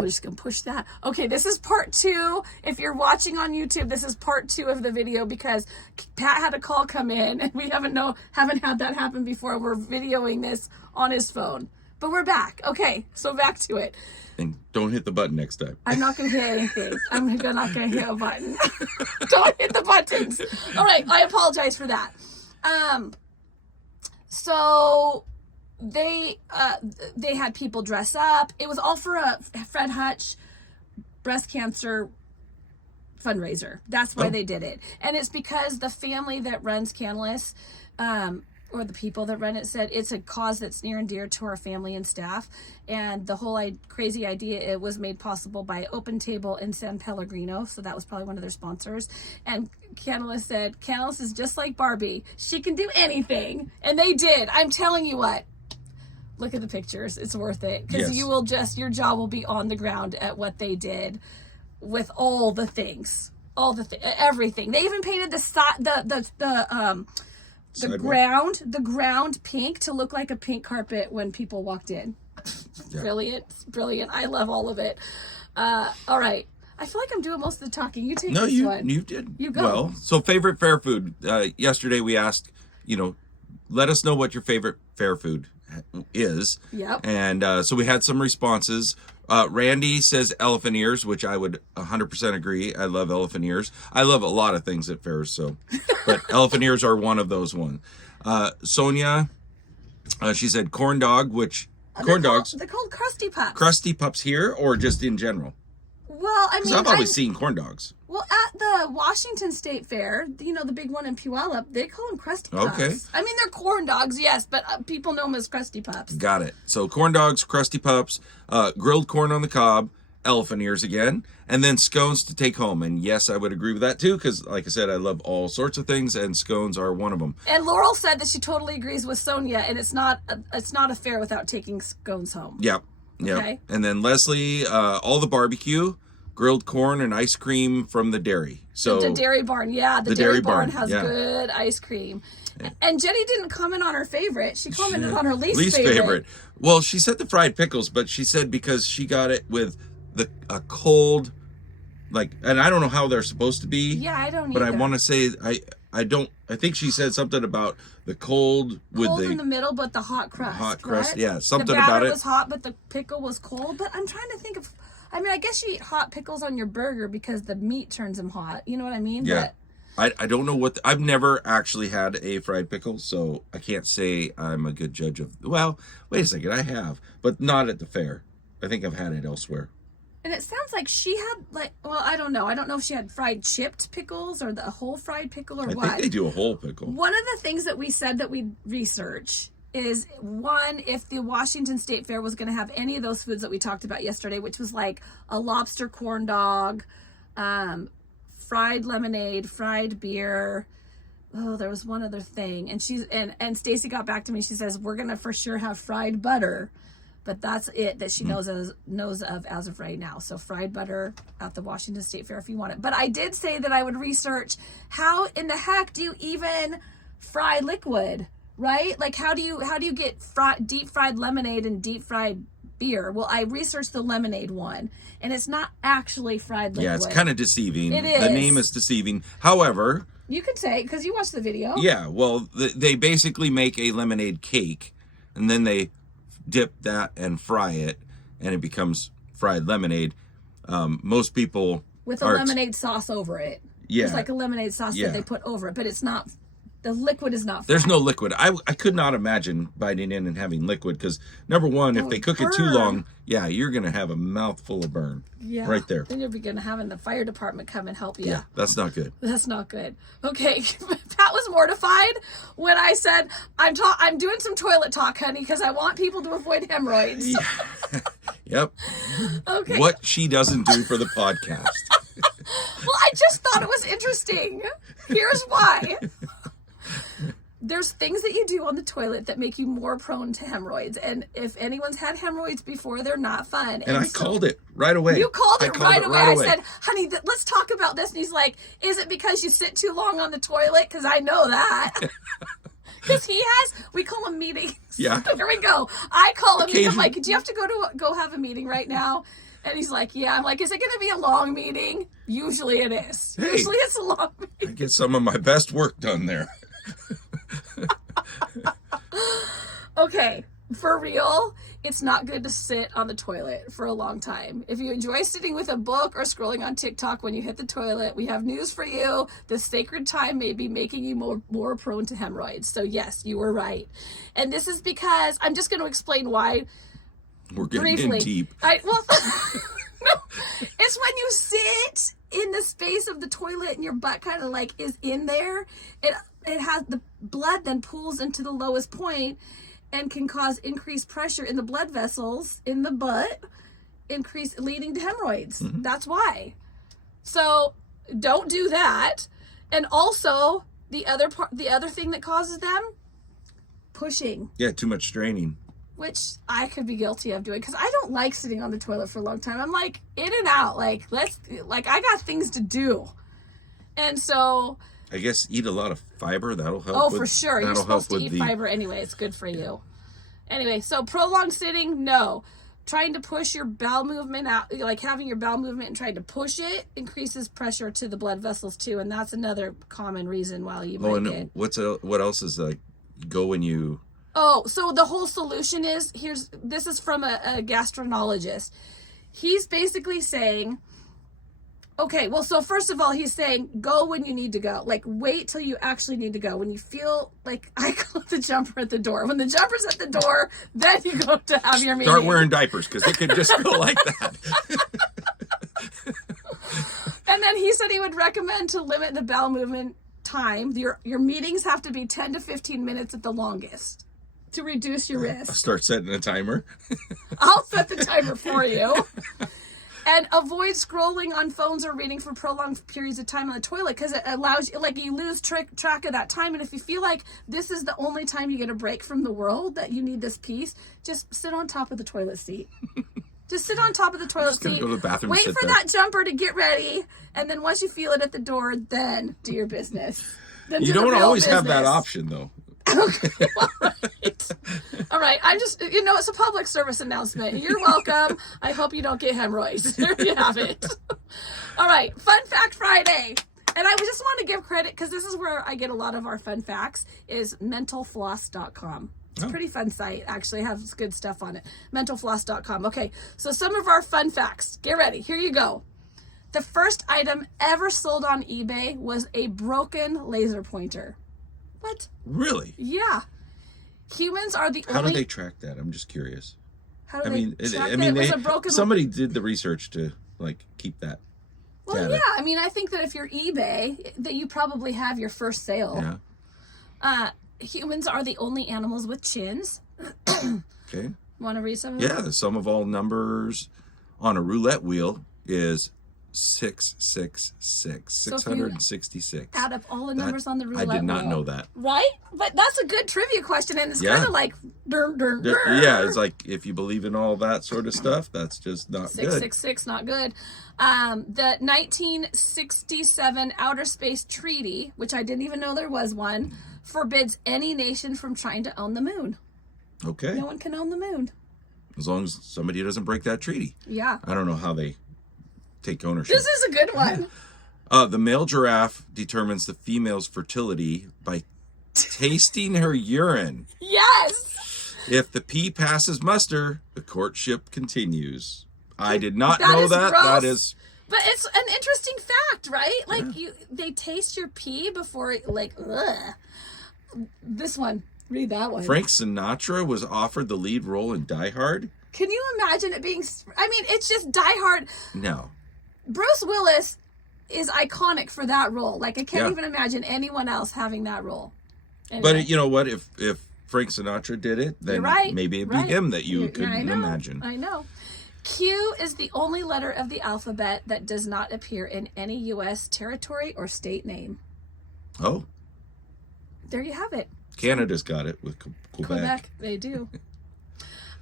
We're just going to push that. Okay, this is part 2. If you're watching on YouTube, this is part 2 of the video because Pat had a call come in and we haven't had that happen before. We're videoing this on his phone. But we're back. Okay, so back to it. And don't hit the button next time. I'm not going to hit anything. I'm not going to hit a button. Don't hit the buttons. All right, I apologize for that. So they had people dress up. It was all for a Fred Hutch breast cancer fundraiser. That's why they did it. And it's because the family that runs Canlis, or the people that run it, said it's a cause that's near and dear to our family and staff. And the whole crazy idea, it was made possible by Open Table in San Pellegrino. So that was probably one of their sponsors. And Canlis said, Canlis is just like Barbie. She can do anything. And they did. I'm telling you what. Look at the pictures. It's worth it. Because you will your jaw will be on the ground at what they did with all the things. Everything. They even painted the ground pink to look like a pink carpet when people walked in. Yeah. Brilliant. I love all of it. All right. I feel like I'm doing most of the talking. You take this one. No, you did. You go. Well, so favorite fair food. Yesterday we asked, let us know what your favorite fair food is. Yep. And so we had some responses. Randy says elephant ears, which I would 100% agree. I love elephant ears. I love a lot of things at fairs, but elephant ears are one of those ones. Sonia, she said corn dog, which corn dogs. They're called Krusty Pups. Krusty Pups here or just in general? Well, I mean, I've always seen corn dogs. Well, at the Washington State Fair, the big one in Puyallup, they call them Krusty Pups. Okay. I mean, they're corn dogs, yes, but people know them as Krusty Pups. Got it. So corn dogs, Krusty Pups, grilled corn on the cob, elephant ears again, and then scones to take home. And yes, I would agree with that too, because like I said, I love all sorts of things, and scones are one of them. And Laurel said that she totally agrees with Sonia, and it's not a fair without taking scones home. Yep. Okay. And then Leslie, all the barbecue, grilled corn and ice cream from the dairy. So the Dairy Barn, the Dairy Barn has good ice cream. And Jenny didn't comment on her favorite. She commented on her least favorite. Well, she said the fried pickles, but she said because she got it with a cold, and I don't know how they're supposed to be. Yeah, I don't But either. I want to say I think she said something about the cold in the middle, but the hot crust. Hot crust, yeah, something about it. The batter was hot, but the pickle was cold. But I'm trying to think of. I mean, I guess you eat hot pickles on your burger because the meat turns them hot. You know what I mean? Yeah. But I don't know I've never actually had a fried pickle, so I can't say I'm a good judge of. Well, wait a second, I have, but not at the fair. I think I've had it elsewhere. And it sounds like she had I don't know. I don't know if she had fried chipped pickles or the whole fried pickle or what. I think they do a whole pickle. One of the things that we said that we'd research is one, if the Washington State Fair was going to have any of those foods that we talked about yesterday, which was like a lobster corn dog, fried lemonade, fried beer. Oh, there was one other thing. And Stacy got back to me. She says, we're going to for sure have fried butter, but that's it that she knows of as of right now. So fried butter at the Washington State Fair if you want it. But I did say that I would research how in the heck do you even fry liquid? Right? Like how do you get deep fried lemonade and deep fried beer? Well, I researched the lemonade one, and it's not actually fried liquid. Yeah, it's kind of deceiving. It is. The name is deceiving. However, you could say, because you watched the video. Yeah, well, they basically make a lemonade cake, and then they dip that and fry it, and it becomes fried lemonade. Most people with a lemonade sauce over it. Yeah, it's like a lemonade sauce that they put over it, but it's not. The liquid is not fried. There's no liquid. I could not imagine biting in and having liquid because, number one, if they cook it too long, you're going to have a mouthful of burn. Yeah. Right there. Then you're going to have the fire department come and help you. Yeah, that's not good. That's not good. Okay, Pat was mortified when I said, I'm doing some toilet talk, honey, because I want people to avoid hemorrhoids. Yeah. Yep. Okay. What she doesn't do for the podcast. Well, I just thought it was interesting. Here's why. There's things that you do on the toilet that make you more prone to hemorrhoids. And if anyone's had hemorrhoids before, they're not fun. And I called it right away. You called it right away. I said, honey, let's talk about this. And he's like, is it because you sit too long on the toilet? Because I know that. Because we call them meetings. Yeah. Here we go. I call them meetings. I'm like, do you have to go have a meeting right now? And he's like, yeah. I'm like, is it going to be a long meeting? Usually it is. Hey, Usually it's a long I meeting. get some of my best work done there. Okay, for real, it's not good to sit on the toilet for a long time. If you enjoy sitting with a book or scrolling on TikTok when you hit the toilet, we have news for you. This sacred time may be making you more prone to hemorrhoids. So yes, you were right. And this is because, I'm just going to explain why. We're getting Briefly. in deep. No, it's when you sit in the space of the toilet and your butt kind of like is in there. It has the blood then pools into the lowest point and can cause increased pressure in the blood vessels in the butt, leading to hemorrhoids. Mm-hmm. That's why. So don't do that. And also the other thing that causes them, pushing. Yeah, too much straining. Which I could be guilty of doing because I don't like sitting on the toilet for a long time. I'm like in and out, I got things to do. And so I guess eat a lot of fiber. That'll help. Oh, for sure. You're supposed to eat fiber anyway. It's good for you. Anyway, so prolonged sitting, no. Trying to push your bowel movement out, like having your bowel movement and trying to push it increases pressure to the blood vessels too. And that's another common reason why you might get. What else is like go when you... Oh, so the whole solution is, this is from a gastroenterologist. He's basically saying, okay, well, so first of all, he's saying, go when you need to go. Like, wait till you actually need to go. When you feel like, I call it the jumper at the door. When the jumper's at the door, then you go to have your meeting. Start wearing diapers, because it could just go like that. And then he said he would recommend to limit the bowel movement time. Your meetings have to be 10 to 15 minutes at the longest to reduce your risk. Start setting a timer. I'll set the timer for you. And avoid scrolling on phones or reading for prolonged periods of time on the toilet, because it allows you, like, you lose track of that time. And if you feel like this is the only time you get a break from the world, that you need this peace, just sit on top of the toilet seat. Just sit on top of the toilet seat. Go to the bathroom, wait for that jumper to get ready, and then once you feel it at the door, then do your business. Then you don't always have that option, though. Okay, all right. I'm just, it's a public service announcement. You're welcome. I hope you don't get hemorrhoids. There you have it. All right, Fun Fact Friday. And I just want to give credit, because this is where I get a lot of our fun facts, is mentalfloss.com. It's a pretty fun site, actually. It has good stuff on it. Mentalfloss.com. Okay, so some of our fun facts. Get ready. Here you go. The first item ever sold on eBay was a broken laser pointer. What? Really? Yeah. Humans are the only... How do they track that? I'm just curious. How do they track that it was a broken... Somebody did the research to, like, keep that data. Yeah. I mean, I think that if you're eBay, that you probably have your first sale. Yeah. Humans are the only animals with chins. Okay. Want to read some of them? Yeah, the sum of all numbers on a roulette wheel is 666. 666. Add up all the numbers on the roulette wheel. I did not know that. Right? But that's a good trivia question, and it's kind of like... Yeah, it's like, if you believe in all that sort of stuff, that's just not good. 666, not good. The 1967 Outer Space Treaty, which I didn't even know there was one, forbids any nation from trying to own the moon. Okay. No one can own the moon. As long as somebody doesn't break that treaty. Yeah. I don't know how they take ownership. This is a good one. The male giraffe determines the female's fertility by tasting her urine. Yes. If the pee passes muster, the courtship continues. I did not That know is that. gross. That is... But it's an interesting fact, right? Like, they taste your pee before, like, ugh. This one. Read that one. Frank Sinatra was offered the lead role in Die Hard. Can you imagine it being... I mean, it's just Die Hard. No. Bruce Willis is iconic for that role. Like, I can't even imagine anyone else having that role. Anyway. But you know what? If Frank Sinatra did it, then maybe it'd be him that you couldn't imagine. I know. Q is the only letter of the alphabet that does not appear in any U.S. territory or state name. Oh. There you have it. Canada's got it with Quebec. They do.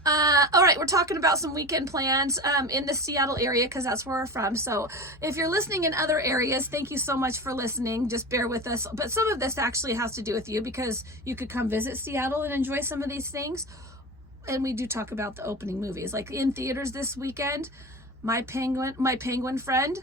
All right, we're talking about some weekend plans in the Seattle area, because that's where we're from. So if you're listening in other areas, thank you so much for listening. Just bear with us. But some of this actually has to do with you, because you could come visit Seattle and enjoy some of these things. And we do talk about the opening movies. Like in theaters this weekend, my penguin friend.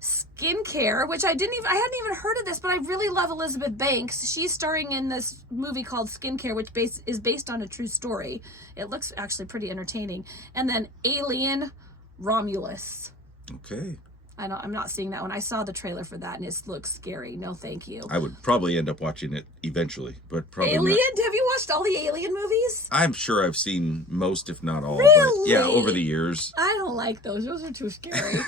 Skincare, which I hadn't even heard of this, but I really love Elizabeth Banks. She's starring in this movie called Skincare, which is based on a true story. It looks actually pretty entertaining. And then Alien Romulus. Okay. I'm not seeing that one. I saw the trailer for that and it looks scary. No, thank you. I would probably end up watching it eventually, but probably Alien? not. Have you watched all the Alien movies? I'm sure I've seen most, if not all. Really? But yeah, over the years. I don't like those. Those are too scary.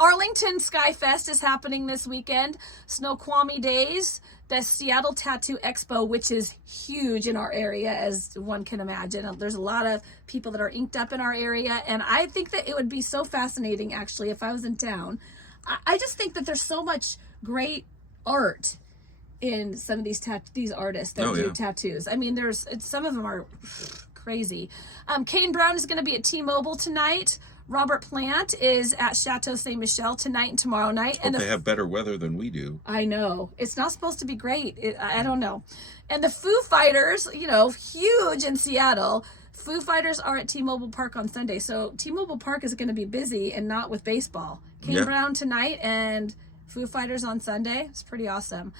Arlington Sky Fest is happening this weekend. Snoqualmie Days, the Seattle Tattoo Expo, which is huge in our area, as one can imagine. There's a lot of people that are inked up in our area, and I think that it would be so fascinating, actually, if I was in town. I just think that there's so much great art in some of these artists that do tattoos. I mean, some of them are crazy. Kane Brown is going to be at T-Mobile tonight. Robert Plant is at Chateau Ste. Michelle tonight and tomorrow night. And they have better weather than we do. I know. It's not supposed to be great. I don't know. And the Foo Fighters, huge in Seattle. Foo Fighters are at T-Mobile Park on Sunday. So T-Mobile Park is going to be busy and not with baseball. Kane Brown tonight and Foo Fighters on Sunday. It's pretty awesome.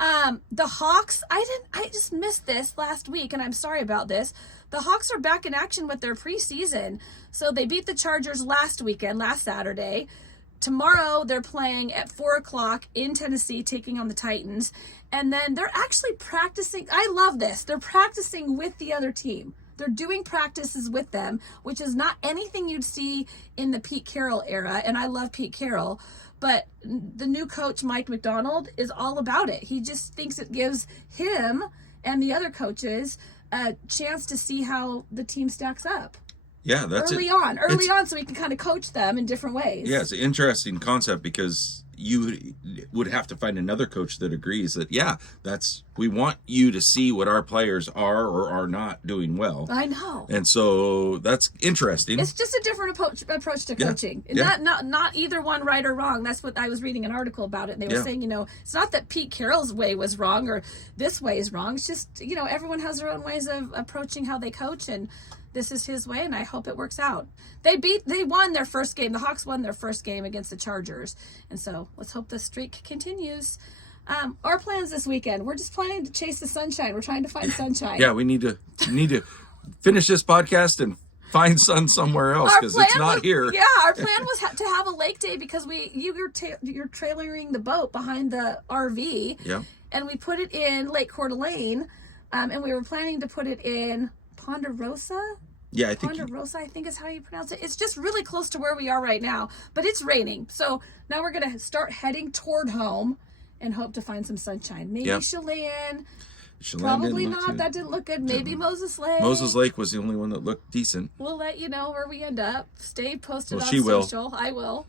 The Hawks, I just missed this last week, and I'm sorry about this. The Hawks are back in action with their preseason. So they beat the Chargers last Saturday. Tomorrow they're playing at 4:00 in Tennessee, taking on the Titans. And then they're actually practicing. I love this. They're practicing with the other team. They're doing practices with them, which is not anything you'd see in the Pete Carroll era. And I love Pete Carroll. But the new coach, Mike McDonald, is all about it. He just thinks it gives him and the other coaches a chance to see how the team stacks up. Yeah, that's early on, so we can kind of coach them in different ways. Yeah, it's an interesting concept because you would have to find another coach that agrees that, we want you to see what our players are or are not doing well. I know. And so that's interesting. It's just a different approach to coaching. Yeah. Not either one right or wrong. That's what I was reading an article about it. And they were saying, it's not that Pete Carroll's way was wrong or this way is wrong. It's just, everyone has their own ways of approaching how they coach, and this is his way, and I hope it works out. They won their first game. The Hawks won their first game against the Chargers. And so let's hope the streak continues. Our plans this weekend, we're just planning to chase the sunshine. We're trying to find sunshine. Yeah, we need to finish this podcast and find sun somewhere else because it's not here. Yeah, our plan was to have a lake day because you're trailering the boat behind the RV. Yeah. And we put it in Lake Coeur d'Alene, and we were planning to put it in Ponderosa? Yeah, I think Ponderosa, I think is how you pronounce it. It's just really close to where we are right now, but it's raining. So now we're going to start heading toward home and hope to find some sunshine. Maybe Chelan. Probably not. That didn't look good. Maybe Moses Lake. Moses Lake was the only one that looked decent. We'll let you know where we end up. Stay posted on social. I will.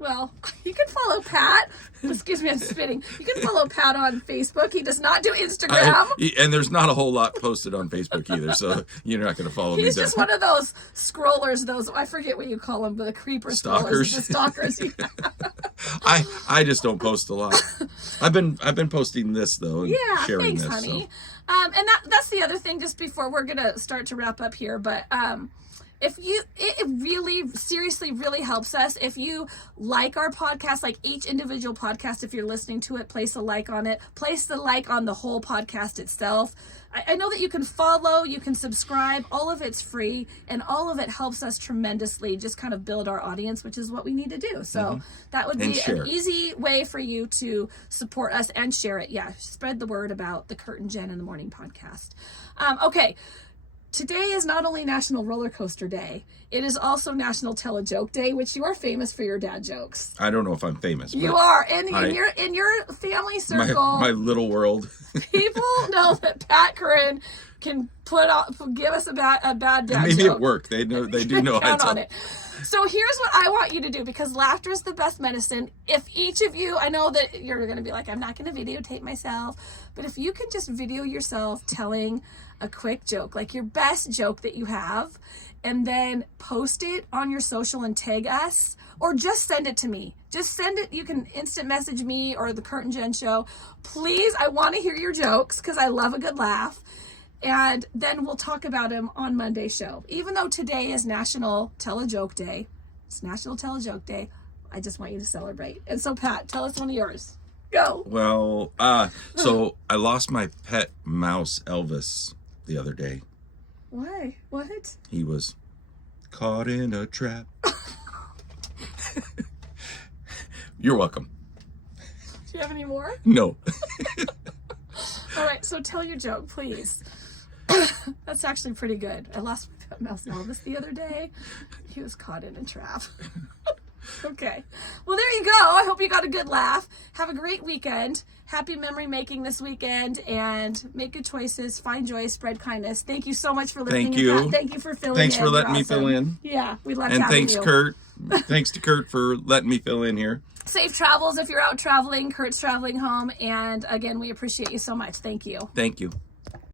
Well, you can follow Pat. Excuse me, I'm spitting. You can follow Pat on Facebook. He does not do Instagram. And there's not a whole lot posted on Facebook either, so you're not going to follow me there. He's just one of those scrollers, I forget what you call them, but the creeper stalkers. The stalkers. I just don't post a lot. I've been posting this, though, and sharing thanks, this. Honey. So. And that's the other thing, just before we're going to start to wrap up here, but it really seriously really helps us if you like our podcast, like each individual podcast. If you're listening to it, place a like on it, place the like on the whole podcast itself. I know that you can follow, you can subscribe, all of it's free, and all of it helps us tremendously just kind of build our audience, which is what we need to do. So that would be an easy way for you to support us and share it. Yeah, spread the word about the Curt and Jen in the Morning podcast. Okay. Today is not only National Roller Coaster Day, it is also National Tell a Joke Day, which you are famous for your dad jokes. I don't know if I'm famous. You are. In your family circle, my little world. People know that Pat Curran can give us a bad dad Maybe joke. at work. They do know how to tell. On it. So here's what I want you to do, because laughter is the best medicine. If each of you, I know that you're going to be like, I'm not going to videotape myself, but if you can just video yourself telling a quick joke, like your best joke that you have, and then post it on your social and tag us, or just send it to me. Just send it. You can instant message me or the Curt and Jen Show. Please, I want to hear your jokes because I love a good laugh. And then we'll talk about them on Monday's show. Even though today is National Tell a Joke Day, It's National Tell a Joke Day. I just want you to celebrate. And so, Pat, tell us one of yours. Go. Well, so I lost my pet mouse, Elvis, the other day. Why? What? He was caught in a trap. You're welcome. Do you have any more? No. All right, so tell your joke, please. That's actually pretty good. I lost my pet mouse Elvis the other day. He was caught in a trap. Okay. Well, there you go. I hope you got a good laugh. Have a great weekend. Happy memory making this weekend, and make good choices. Find joy, spread kindness. Thank you so much for listening. Thank you. Thank you for filling Thanks in. for letting You're me fill in. Yeah, we loved And having thanks, you. Curt. Thanks to Curt for letting me fill in here. Safe travels if you're out traveling. Curt's traveling home. And again, we appreciate you so much. Thank you. Thank you.